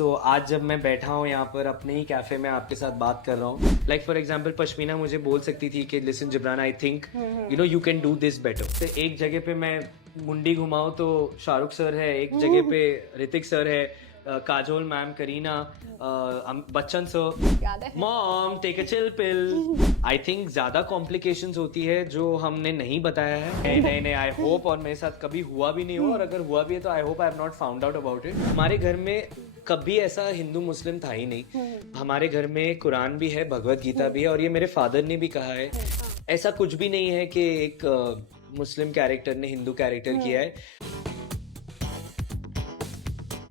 आज जब मैं बैठा हूँ यहाँ पर अपने ही कैफे में आपके साथ बात कर रहा हूँ, लाइक फॉर एग्जाम्पल पश्मीना मुझे बोल सकती थी कि listen Jibran, I think you know you can do this better. तो एक जगह पे मैं मुंडी घुमाऊं तो शाहरुख सर है, एक जगह पे ऋतिक सर है, Kajol ma'am, Kareena, Bachchan sir, mom take a chill pill. I think ज्यादा कॉम्प्लिकेशंस होती है जो हमने नहीं बताया है। नहीं नहीं, आई होप और मेरे साथ कभी हुआ भी नहीं हो, और अगर हुआ भी है तो I hope I have not found out about it. हमारे घर में कभी ऐसा हिंदू मुस्लिम था ही नहीं। हमारे घर में कुरान भी है, भगवत गीता भी है, और ये मेरे फादर ने भी कहा है। ऐसा कुछ भी नहीं है कि एक मुस्लिम कैरेक्टर ने हिंदू कैरेक्टर किया है।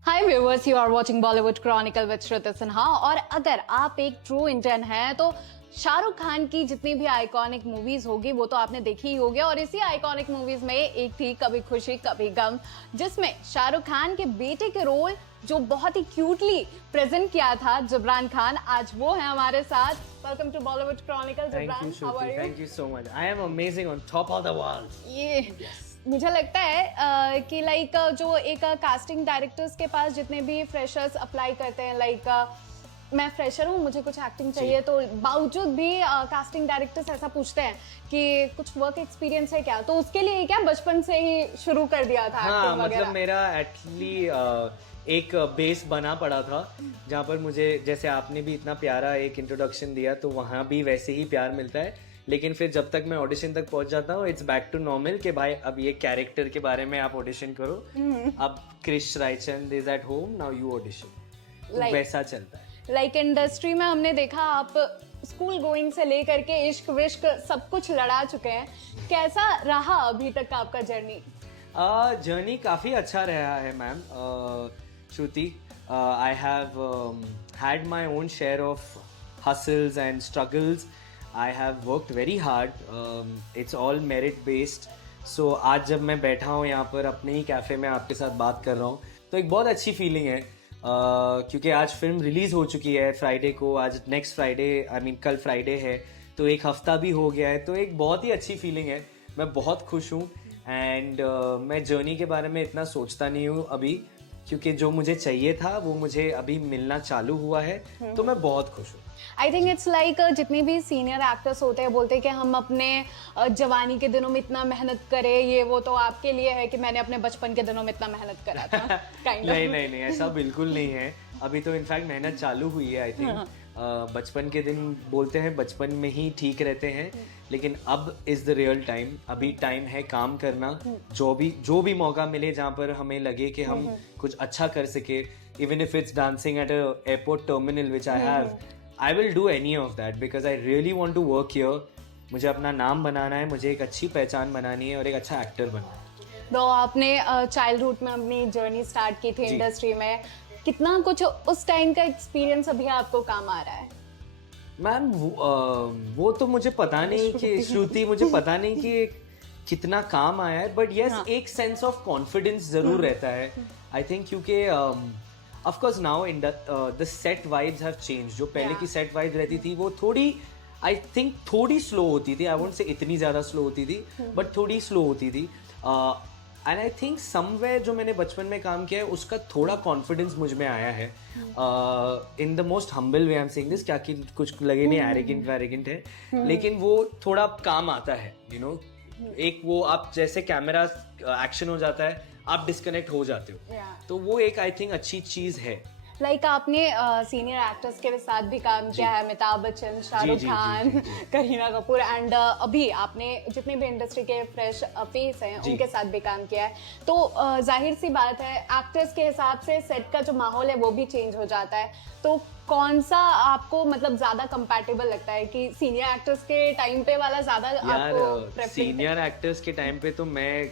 Hi viewers, you are watching Bollywood chronicle with Shruti Sinha. और अगर आप एक ट्रू इंडियन हैं तो शाहरुख खान की जितनी भी आइकॉनिक मूवीज होगी वो तो आपने देखी ही होगी। और इसी आइकॉनिक मूवीज में एक थी कभी खुशी कभी गम, जिसमें शाहरुख खान के बेटे के रोल जो बहुत ही क्यूटली प्रेजेंट किया था जिब्रान खान, आज वो है हमारे साथ। Welcome to Bollywood chronicle Jibran, how are you? Thank you so much, I am amazing on top of the world. ये मुझे लगता है कि लाइक जो एक कास्टिंग डायरेक्टर्स के पास जितने भी फ्रेशर्स अप्लाई करते हैं, लाइक मैं फ्रेशर हूँ, मुझे कुछ एक्टिंग चाहिए, तो बावजूद भी कास्टिंग डायरेक्टर्स ऐसा पूछते हैं कि कुछ वर्क एक्सपीरियंस है क्या, तो उसके लिए क्या बचपन से ही शुरू कर दिया था? हाँ, मतलब मेरा एक्चुअली एक बेस बना पड़ा था जहाँ पर मुझे, जैसे आपने भी इतना प्यारा एक इंट्रोडक्शन दिया, तो वहाँ भी वैसे ही प्यार मिलता है। लेकिन फिर जब तक मैं ऑडिशन तक पहुंच जाता हूँ, इट्स बैक टू नॉर्मल कि भाई अब ये कैरेक्टर के बारे में आप ऑडिशन करो, अब Krish Raichand is at home, now you audition, वैसा चलता है। लाइक इंडस्ट्री में हमने देखा आप स्कूल गोइंग से लेकर के इश्क विश्क सब कुछ लड़ा चुके हैं। कैसा रहा अभी तक का आपका जर्नी? जर्नी काफ़ी अच्छा रहा है ma'am Shruti. I have had my own share of hustles and struggles. I have worked very hard. It's all merit based. So आज जब मैं बैठा हूँ यहाँ पर अपने ही कैफ़े में आपके साथ बात कर रहा हूँ, तो एक बहुत अच्छी फीलिंग है, क्योंकि आज फिल्म रिलीज़ हो चुकी है फ्राइडे को। आज नेक्स्ट फ्राइडे, आई मीन कल फ्राइडे है, तो एक हफ्ता भी हो गया है, तो एक बहुत ही अच्छी फीलिंग है। मैं बहुत खुश हूँ एंड मैं जर्नी के बारे में इतना सोचता नहीं हूँ अभी, क्योंकि जो मुझे चाहिए था वो मुझे अभी मिलना चालू हुआ है, तो मैं बहुत खुश हूँ। आई थिंक इट्स लाइक जितने भी सीनियर एक्टर्स होते हैं बोलते हैं कि हम अपने जवानी के दिनों में इतना मेहनत करें, ये वो, तो आपके लिए है कि मैंने अपने बचपन के दिनों में इतना मेहनत करा था। नहीं, ऐसा बिल्कुल नहीं है। अभी तो इनफैक्ट मेहनत चालू हुई है। आई थिंक बचपन के दिन बोलते हैं बचपन में ही ठीक रहते हैं, लेकिन अब इज द रियल टाइम। अभी टाइम है काम करना, जो भी मौका मिले जहाँ पर हमें लगे कि हम कुछ अच्छा कर सके, even if it's dancing at a airport terminal which I have, I will do any of that because I really want to work here. मुझे अपना नाम बनाना है, मुझे एक अच्छी पहचान बनानी है और एक अच्छा एक्टर बनना है। तो आपने चाइल्डहुड में अपनी जर्नी स्टार्ट की थी इंडस्ट्री में, कितना कुछ उस टाइम का एक्सपीरियंस अभी आपको काम आ रहा है? मैम वो तो मुझे पता नहीं कि श्रुति, मुझे पता नहीं कि कितना काम आया है, बट यस एक सेंस ऑफ कॉन्फिडेंस जरूर रहता है। आई थिंक क्योंकि of course now in the set vibes have changed. जो पहले की set vibes रहती थी वो थोड़ी, I think थोड़ी slow होती थी। I won't say इतनी ज़्यादा slow होती थी, but थोड़ी slow होती थी। And I think somewhere जो मैंने बचपन में काम किया है उसका थोड़ा confidence मुझ में आया है। In the most humble way I'm saying this, क्या कि कुछ लगे नहीं arrogant है, लेकिन वो थोड़ा काम आता है, you know। एक वो आप जैसे कैमरा एक्शन हो जाता है, आप डिस्कनेक्ट हो जाते हो, तो वो एक आई थिंक अच्छी चीज है। लाइक आपने सीनियर एक्टर्स के साथ भी काम किया है, अमिताभ बच्चन, शाहरुख खान, करीना कपूर, एंड अभी आपने जितने भी इंडस्ट्री के फ्रेश फेस हैं उनके साथ भी काम किया है। तो जाहिर सी बात है एक्टर्स के हिसाब से सेट का जो माहौल है वो भी चेंज हो जाता है। तो कौन सा आपको मतलब ज्यादा कंपैटिबल लगता है कि सीनियर एक्टर्स के टाइम पे वाला ज्यादा आपको? सीनियर एक्टर्स के टाइम पे तो मैं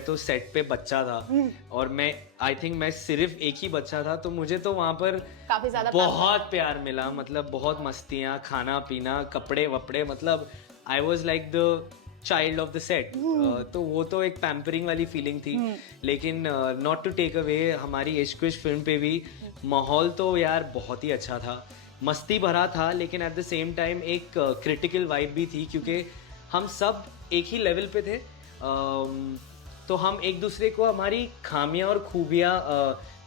तो सेट पे बच्चा था, और मैं आई थिंक मैं सिर्फ एक ही बच्चा था, तो मुझे तो वहाँ पर काफी ज्यादा बहुत प्यार मिला। मतलब बहुत मस्तियाँ, खाना पीना, कपड़े वपड़े, मतलब I was like the child of the set. तो वो तो एक पैम्परिंग वाली फीलिंग थी। लेकिन नॉट टू टेक अवे, हमारी इश्क विश्क फिल्म पे भी माहौल तो यार बहुत ही अच्छा था, मस्ती भरा था, लेकिन एट द सेम टाइम एक क्रिटिकल वाइब भी थी, क्योंकि हम सब एक ही लेवल पे थे। तो हम एक दूसरे को हमारी खामियां और खूबियां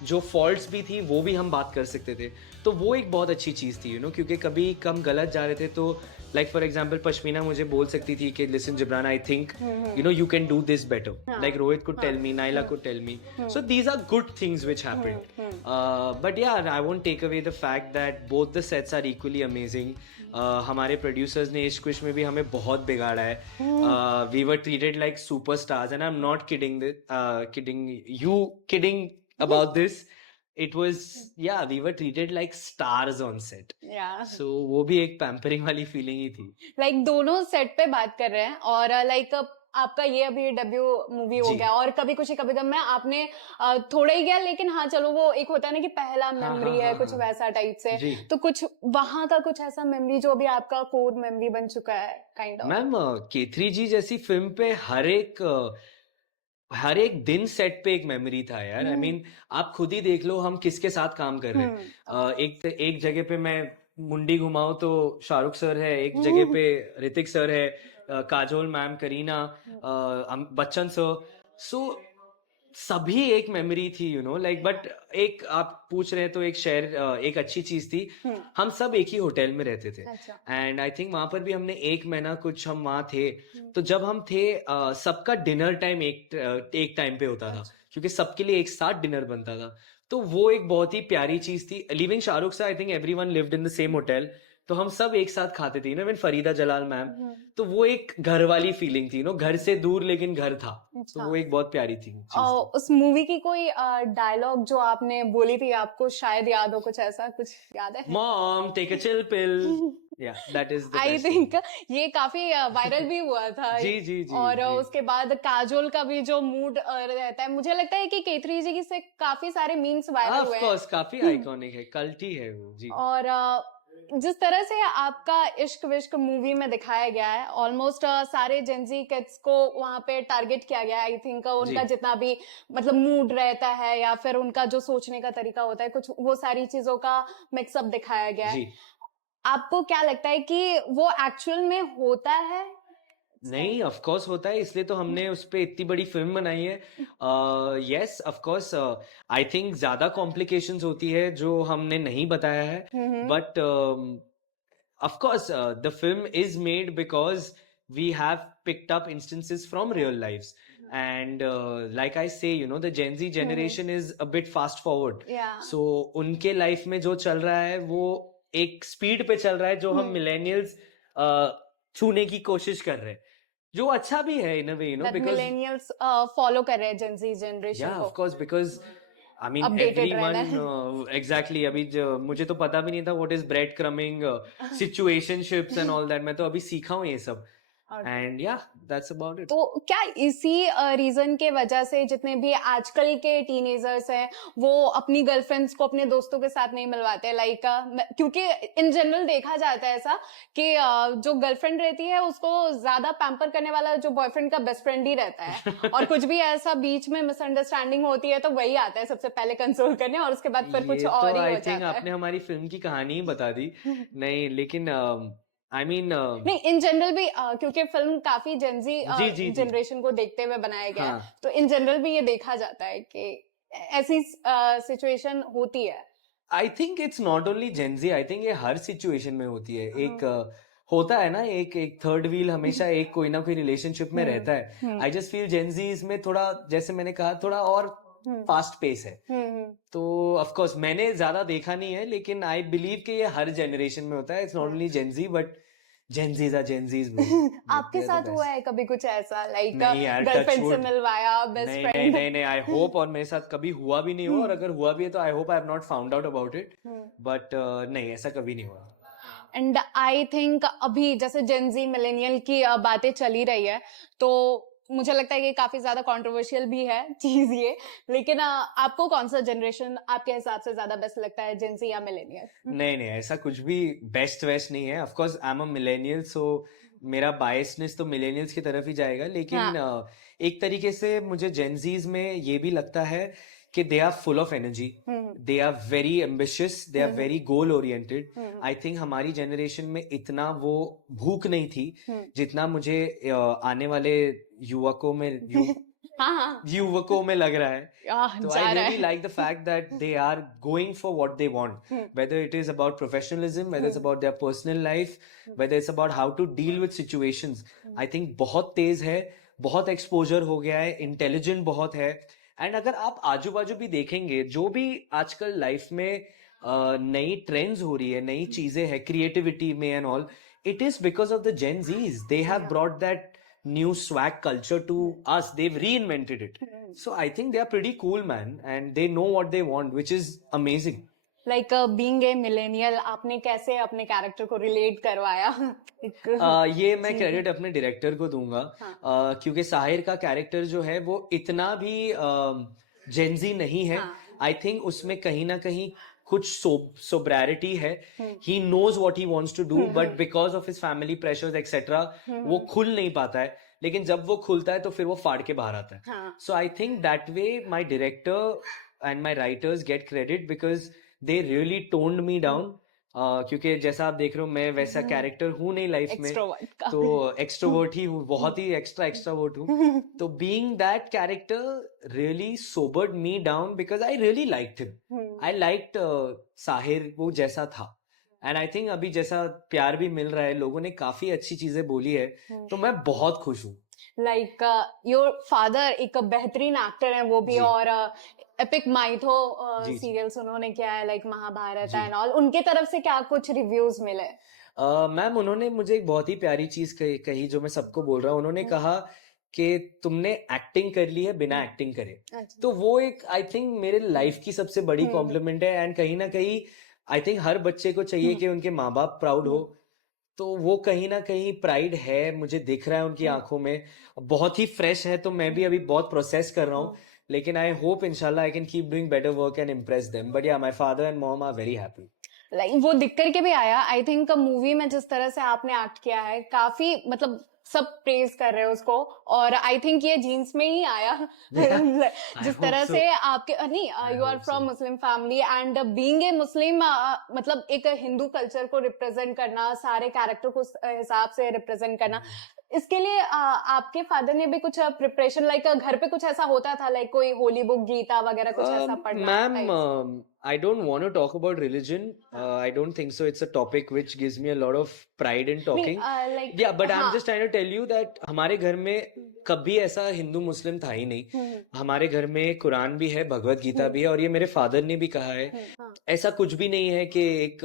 जो फॉल्ट्स भी थी वो भी हम बात कर सकते थे, तो वो एक बहुत अच्छी चीज़ थी, क्योंकि कभी कम गलत जा रहे थे तो लाइक फॉर एग्जांपल पश्मीना मुझे बोल सकती थी कि listen Jibran, I think you can do this better, like Rohit could tell me, Naila could tell me, so these are good things which happened, but yeah I won't take away the fact that both the sets are equally amazing. हमारे producers ने इश्क विश में भी हमें बहुत बिगाड़ा है. We were treated like superstars and I am not kidding about this. It was, yeah, we were treated like stars on set. Yeah. So वो भी एक पैम्परिंग वाली फीलिंग ही थी. लाइक दोनों सेट पे बात कर रहे हैं और लाइक आपका ये अभी डेब्यू मूवी हो जी. गया और कभी खुशी कभी गम में आपने थोड़ा ही गया, लेकिन हाँ चलो वो एक होता है ना कि पहला मेमोरी है, कुछ वैसा टाइप से. जी. तो कुछ वहां का कुछ ऐसा मेमोरी जो अभी आपका कोर मेमोरी बन चुका है काइंड ऑफ. मैम K3G जैसी फिल्म पे हर एक दिन सेट पे एक मेमोरी था यार. आई मीन आप खुद ही देख लो हम किसके साथ काम कर रहे हैं. एक जगह पे मैं मुंडी घुमाऊं तो शाहरुख सर है, एक जगह पे ऋतिक सर है, काजोल मैम, करीना, बच्चन सर. सो सभी एक मेमोरी थी, लाइक. बट एक आप पूछ रहे हैं तो एक अच्छी चीज थी, हम सब एक ही होटल में रहते थे. एंड आई थिंक वहां पर भी हमने 1 महीना कुछ हम वहां थे. तो जब हम थे सबका डिनर टाइम एक टाइम पे होता था, क्योंकि सबके लिए एक साथ डिनर बनता था. तो वो एक बहुत ही प्यारी चीज थी. Living Shahrukh sir, I think everyone lived in the same hotel, तो हम सब एक साथ खाते थे. Even Farida Jalal ma'am. तो वो एक घर वाली फीलिंग थी, घर से दूर लेकिन घर था. तो वो एक बहुत प्यारी थी. उस मूवी की कोई डायलॉग जो आपने बोली थी आपको शायद याद हो, कुछ ऐसा कुछ याद है? Mom take a chill pill. Yeah, that is the I best think ये काफी वायरल भी हुआ था. जी. और उसके बाद काजोल का भी जो मूड रहता है, मुझे लगता है कि K3G से काफी सारे मीम्स वायरल हुए हैं. ऑफ कोर्स काफी आइकॉनिक है, कल्ट ही है वो जी. और जिस तरह से आपका इश्क विश्क मूवी में दिखाया गया है, ऑलमोस्ट सारे जेंजी किड्स को वहां पे टारगेट किया गया है. आई थिंक उनका जितना भी मतलब मूड रहता है या फिर उनका जो सोचने का तरीका होता है, कुछ वो सारी चीजों का मिक्सअप दिखाया गया है. आपको क्या लगता है कि वो एक्चुअल में होता है? नहीं, ऑफ कोर्स होता है, इसलिए तो हमने उस पे इतनी बड़ी फिल्म बनाई है. Yes of course, I think ज्यादा कॉम्प्लिकेशंस होती है जो हमने नहीं बताया है. But of course the film is made because we have picked up instances from real lives. And like I say, the Gen Z generation is a bit fast forward. So उनके life में जो चल रहा है वो एक speed पे चल रहा है जो हम मिलेनियल्स छूने की कोशिश कर रहे हैं, जो अच्छा भी है इन अ वे, because millennials फॉलो कर रहे हैं Gen Z जनरेशन को. of course, because I mean everyone exactly. अभी मुझे तो पता भी नहीं था what is bread crumbing, situationships and all that. मैं तो अभी सीखा हूँ ये सब. And yeah, that's about it. तो क्या इसी रीजन के वजह से जितने भी आजकल के टीनेजर्स हैं वो अपनी गर्लफ्रेंड्स को अपने दोस्तों के साथ नहीं मिलवाते, लाइक क्योंकि इन जनरल देखा जाता है ऐसा कि जो गर्लफ्रेंड रहती है उसको ज्यादा पैम्पर करने वाला जो बॉयफ्रेंड का बेस्ट फ्रेंड ही रहता है, और कुछ भी ऐसा बीच में मिसअंडरस्टैंडिंग होती है तो वही आता है सबसे पहले कंसोल करने, और उसके बाद फिर कुछ और ही हो जाता है. आपने हमारी फिल्म की कहानी ही बता दी. नहीं लेकिन I mean, नहीं इन जनरल भी क्योंकि फिल्म काफी जेंजी जनरेशन को देखते हुए बनाया गया है, तो इन जनरल भी ये देखा जाता है कि ऐसी सिचुएशन होती है. I think it's not only Gen Z, I think ये हर सिचुएशन में होती है. एक होता है ना, एक थर्ड व्हील हमेशा एक कोई ना कोई रिलेशनशिप में रहता है. आई जस्ट फील जेंजीज में थोड़ा, जैसे मैंने कहा, थोड़ा और फास्ट पेस है. तो ऑफ कोर्स मैंने ज्यादा देखा नहीं है, लेकिन आई बिलीव कि ये हर जनरेशन में होता है. It's not only gen Z but gen Zs are gen Zs. आपके साथ हुआ है कभी कुछ ऐसा, लाइक गर्लफ्रेंड से मिलवाया बेस्ट फ्रेंड? नहीं आई होप, और मेरे साथ कभी हुआ भी नहीं हुआ, और अगर हुआ भी है तो I hope I have not found out about it. But नहीं, ऐसा कभी नहीं हुआ. एंड आई थिंक अभी जैसे जेंजी मिलेनियल की बातें चली रही है, तो मुझे लगता है कि काफी ज्यादा कंट्रोवर्शियल भी है चीज ये, लेकिन आपको कौन सा जनरेशन आपके हिसाब से ज्यादा बेस्ट लगता है, जेंजी या मिलेनियल? नहीं ऐसा कुछ भी बेस्ट वेस्ट नहीं है. Of course I am a millennial, so मेरा बायसनेस तो मिलेनियल्स की तरफ ही जाएगा. लेकिन एक तरीके से मुझे जेंजीज में ये भी लगता है कि they are full of energy, they are very ambitious, they are very goal oriented. I think हमारी जनरेशन में इतना वो भूख नहीं थी जितना मुझे आने वाले युवकों में हाँ युवकों में लग रहा है. So जा I रहा really है. like the fact that they are going for what they want, whether it is about professionalism, whether it's about their personal life, whether it's about how to deal with situations. I think बहुत तेज है, बहुत exposure हो गया है, intelligent बहुत है. And अगर आप आजू बाजू भी देखेंगे, जो भी आजकल लाइफ में नई ट्रेंड्स हो रही है, नई चीजें है क्रिएटिविटी में and all, it is because of the Gen Zs. They have brought that new swag culture to us. They've reinvented it. So I think they are pretty cool, man, and they know what they want, which is amazing. Like being a millennial, आपने कैसे अपने character को relate करवाया? ये मैं credit अपने director को दूंगा. क्योंकि साहिर का कैरेक्टर जो है वो इतना भी जेंजी नहीं है. आई थिंक उसमें कहीं ना कहीं कुछ सोब्रेरिटी है. He knows what he wants to do, but because of his family pressures etcetera वो खुल नहीं पाता है. लेकिन जब वो खुलता है तो फिर वो फाड़ के बाहर आता है. So I think that way my director and my writers get credit because they really toned me down. क्योंकि जैसा आप देख रहे हो मैं वैसा कैरेक्टर हूँ नहीं लाइफ में, तो एक्सट्रोवर्ट ही हूँ, बहुत ही एक्स्ट्रावर्ट हूँ. तो being that character really sobered me down because I really liked him. I liked Sahir वो जैसा था. एंड आई थिंक अभी जैसा प्यार भी मिल रहा है, लोगों ने काफी अच्छी चीजें बोली है, तो मैं बहुत खुश हूँ. लाइक योर फादर एक बेहतरीन एक्टर है वो भी, और एपिक माइथो सीरियल्स उन्होंने किया है, लाइक महाभारत एंड ऑल. उनके तरफ से क्या कुछ रिव्यूज मिले? मैम उन्होंने मुझे एक बहुत ही प्यारी चीज कही जो मैं सबको बोल रहा हूँ. उन्होंने कहा कि तुमने एक्टिंग कर ली है बिना एक्टिंग करे. तो वो एक आई थिंक मेरे लाइफ की सबसे बड़ी कॉम्प्लीमेंट है. एंड कहीं ना कहीं आई थिंक हर बच्चे को चाहिए कि उनके माँ बाप प्राउड हो. तो वो कहीं ना कहीं प्राइड है, मुझे दिख रहा है उनकी आंखों में. बहुत ही फ्रेश है, तो मैं भी अभी बहुत प्रोसेस कर रहा हूँ. लेकिन आई होप इंशाल्लाह I can keep doing better work and impress them. But yeah my father and mom are very happy. Like वो दिख करके भी आया. आई थिंक मूवी में जिस तरह से आपने एक्ट किया है, काफी मतलब सब प्रेज कर रहे हैं उसको, और आई थिंक ये जीन्स में ही आया. जिस तरह से आपके नहीं, you are from Muslim family and being a Muslim, मतलब एक हिंदू कल्चर को रिप्रेजेंट करना, सारे कैरेक्टर को उस हिसाब से रिप्रेजेंट करना, इसके लिए आपके फादर ने भी कुछ प्रिपरेशन, लाइक घर पे कुछ ऐसा होता था, लाइक कोई होली बुक गीता वगैरह कुछ ऐसा पढ़ना? Ma'am I don't want to talk about religion. I don't think so. It's a topic which gives me a lot of pride in talking. Yeah, but I'm just trying to tell you that हमारे घर में कभी ऐसा हिंदू मुस्लिम था ही नहीं. हमारे घर में कुरान भी है, भगवत गीता भी है, और ये मेरे फादर ने भी कहा है. ऐसा कुछ भी नहीं है कि एक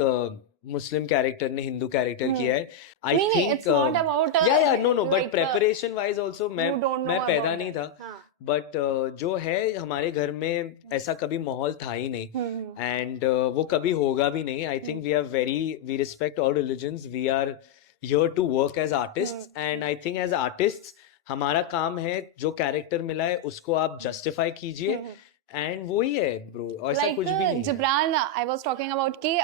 मुस्लिम कैरेक्टर ने हिंदू कैरेक्टर किया है. I think no but preparation wise also मैं पैदा नहीं था. बट जो है हमारे घर में ऐसा कभी माहौल था ही नहीं, एंड वो कभी होगा भी नहीं. I think we respect all religions. We are here to work as artists, and I think as artists हमारा काम है जो कैरेक्टर मिला है उसको आप जस्टिफाई कीजिए, एंड वो ही है ब्रो. ऐसा कुछ भी नहीं. Jibran, I was talking about कि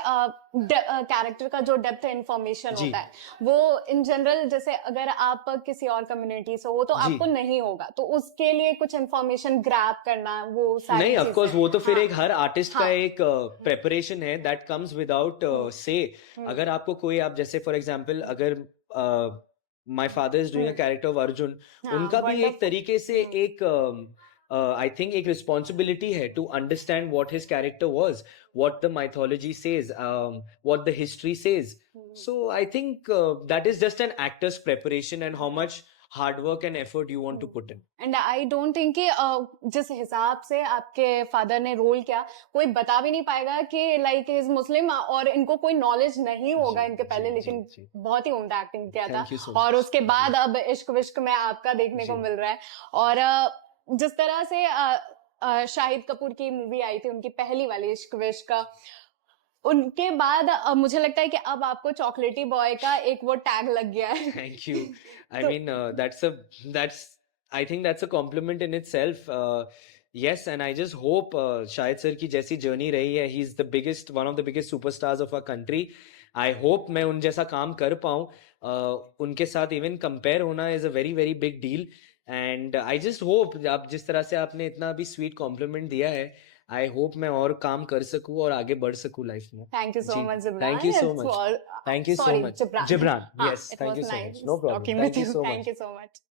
कैरेक्टर का जो डेप्थ इन्फॉर्मेशन होता है वो इन जनरल, जैसे अगर आप किसी और कम्युनिटी से हो तो आपको नहीं होगा, तो उसके लिए कुछ इन्फॉर्मेशन ग्रैब करना, वो सारी नहीं, ऑफ कोर्स वो तो फिर एक हर आर्टिस्ट का एक प्रेपरेशन है दैट कम्स विदाउट से. अगर आपको कोई, आप जैसे फॉर एग्जांपल अगर my father is doing a character of Arjun, उनका भी एक तरीके से एक I think एक responsibility है to understand what his character was, what the mythology says, what the history says. So I think that is just an actor's preparation and how much hard work and effort you want to put in. And I don't think कि जिस हिसाब से आपके father ने role किया, कोई बता भी नहीं पाएगा कि लाइक इज मुस्लिम और इनको कोई नॉलेज नहीं होगा इनके पहले, लेकिन बहुत ही उम्दा एक्टिंग किया था. और उसके बाद अब इश्क विश्क में आपका देखने को मिल रहा है. और जिस तरह से शाहिद कपूर की मूवी आई थी, उनकी पहली वाली इश्क विश्क, उनके बाद मुझे लगता है कि अब आपको चॉकलेटी बॉय का एक वो टैग लग गया है. Thank you. I mean I think that's a compliment in itself. Yes, and I just hope Shahid sir की जैसी जर्नी रही है, he is the biggest, one of the biggest superstars of our country. I hope मैं उन जैसा काम कर पाऊँ. उनके साथ इवन कंपेयर होना is a very very big deal. And I just hope, आप जिस तरह से आपने इतना भी स्वीट कॉम्प्लीमेंट दिया है, आई होप मैं और काम कर सकूं और आगे बढ़ सकूं लाइफ में. Thank you so much Jibran. Thank you so much. Thank you so much Jibran. Yes, thank you so much. No problem. Thank you so much.